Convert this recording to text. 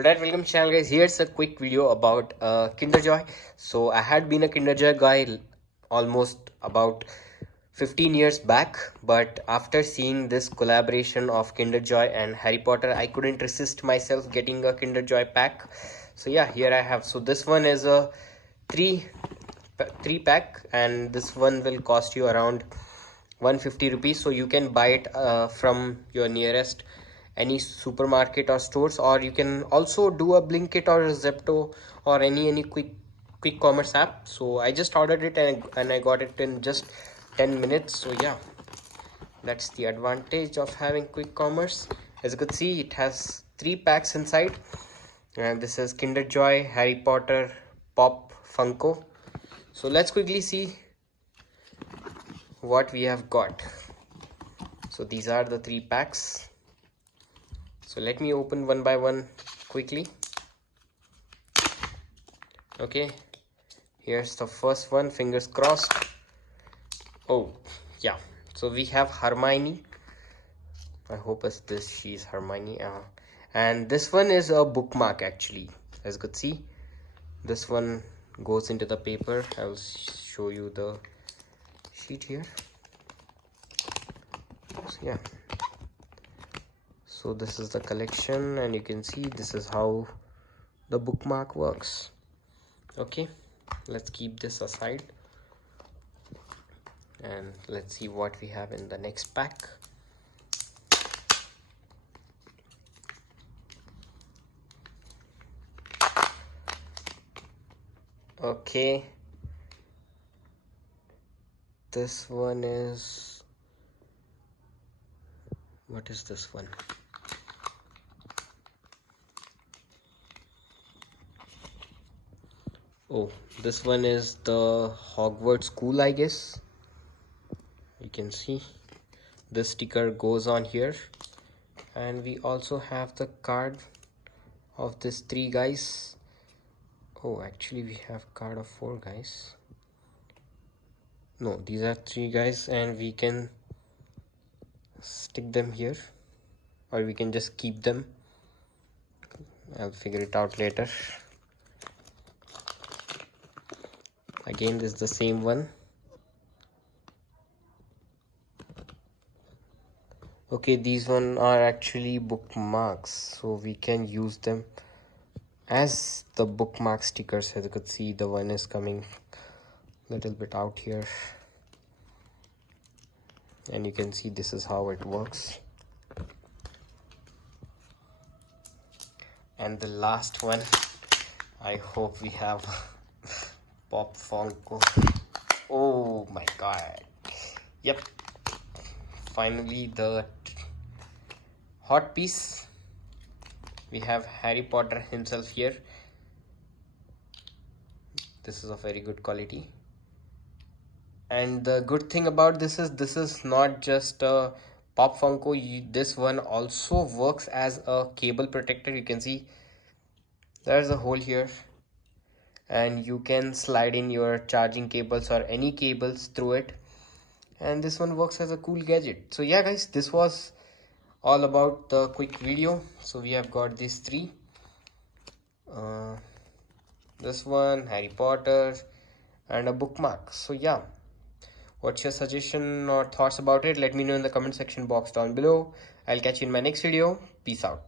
Alright, welcome channel guys. Here's a quick video about Kinderjoy. So I had been a Kinderjoy guy almost about 15 years back, but after seeing this collaboration of Kinderjoy and Harry Potter, I couldn't resist myself getting a Kinderjoy pack. So yeah, here I have. So this one is a three pack, and this one will cost you around 150 rupees. So you can buy it from your nearest any supermarket or stores, or you can also do a Blinkit or a Zepto or any quick commerce app. So I just ordered it and I got it in just 10 minutes. So yeah, that's the advantage of having quick commerce. As you could see, it has 3 packs inside, and this is Kinderjoy, Harry Potter, Pop, Funko. So let's quickly see what we have got. So these are the 3 packs. So let me open one by one quickly. Okay, here's the first one, fingers crossed. Oh yeah, so we have Hermione. I hope it's this, she's Hermione. And this one is a bookmark actually. As you could see, this one goes into the paper. I'll show you the sheet here. So yeah, so this is the collection, and you can see this is how the bookmark works. Okay, let's keep this aside and let's see what we have in the next pack. Okay, this one is, what is this one? Oh, this one is the Hogwarts School, I guess. You can see this sticker goes on here, and we also have the card of these 3 guys. Oh, actually we have card of 4 guys. No, these are 3 guys, and we can stick them here, or we can just keep them. I'll figure it out later. Again, this is the same one. Okay, these one are actually bookmarks, so we can use them as the bookmark stickers. As you could see, the one is coming a little bit out here, and you can see this is how it works. And the last one, I hope we have Pop Funko. Oh my god, yep, finally the hot piece. We have Harry Potter himself here. This is a very good quality, and the good thing about this is not just a Pop Funko. This one also works as a cable protector. You can see there's a hole here, and you can slide in your charging cables or any cables through it, and this one works as a cool gadget. So yeah guys, this was all about the quick video. So we have got these 3, this one, Harry Potter, and a bookmark. So yeah, what's your suggestion or thoughts about it? Let me know in the comment section box down below. I'll catch you in my next video. Peace out.